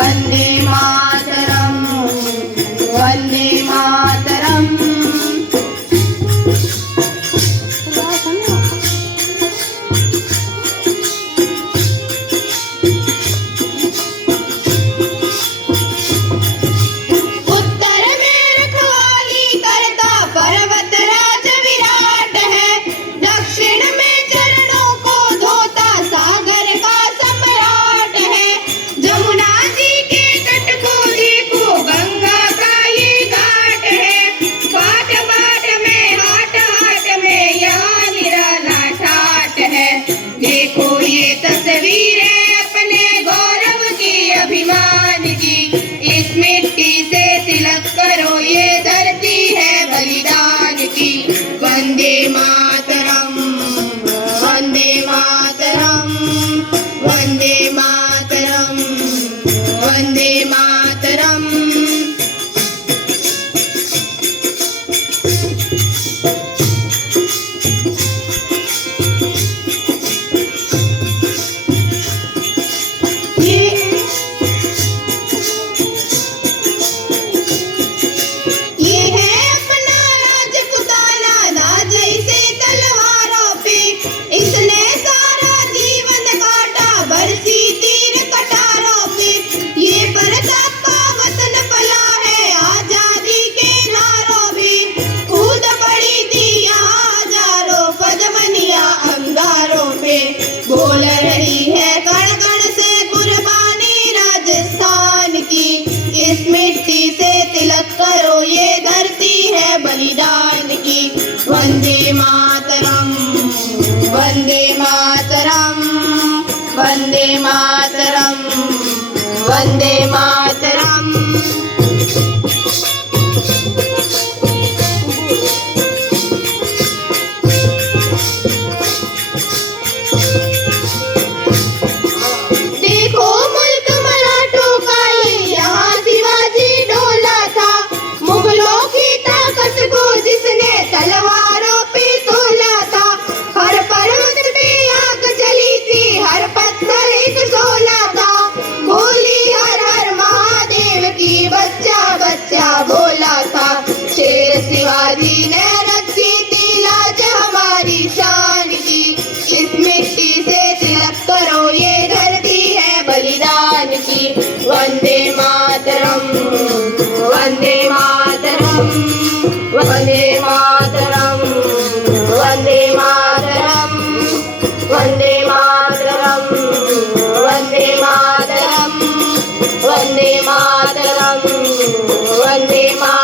वन्दे मातरम् वन्दे मातरम्। उत्तर में रखवाली करता पर्वत राज विराट है, दक्षिण में चरणों को धोता सागर का सम्राट है। जमुना जी के तट को देखो गंगा का ये घाट है, बाट बाट में हाट हाट में यहाँ निराला ठाट है। देखो ये तस्वीरें अपने गौरव की अभिमान की, इस मिट्टी से तिलक करो ये धरती है बलिदान की। वंदे मातरम वंदे मातरम वंदे मातरम वंदे मातरम। ये है अपना राजपुताना राज इसे तलवारों पे, इसने सारा जीवन काटा बरसी तीर कटारों पे। ये प्रताप का वतन पला है आजादी के नारों में, कूद पड़ी थी यहाँ हजारों पदमनिया अंगारों पे। बोल रही है कण कण से कुर्बानी राजस्थान की, इस मिट्टी से तिलक करो ये धरती है बलिदान की। वंदे मातरम वंदे मातरम वंदे मातरम वंदे मातरम। देखो मुल्क मराठों का ये यहाँ शिवाजी डोला था, मुगलों की ताकत को जिसने तलवारों पे तोला था। हर पर्वत पे आग जली थी, हर पत्थर एक सोला था, बोली हर हर महादेव की बच्चा बच्चा बोला था। शेर शिवाजी ने रखी थी लाज हमारी शान की, इस मिट्टी से तिलक करो ये धरती है बलिदान की। वंदे मातरम वंदे मातरम वंदे मातरम वंदे मातरम वंदे मातरम वंदे मातरम वंदे मातरम वंदे मातरम।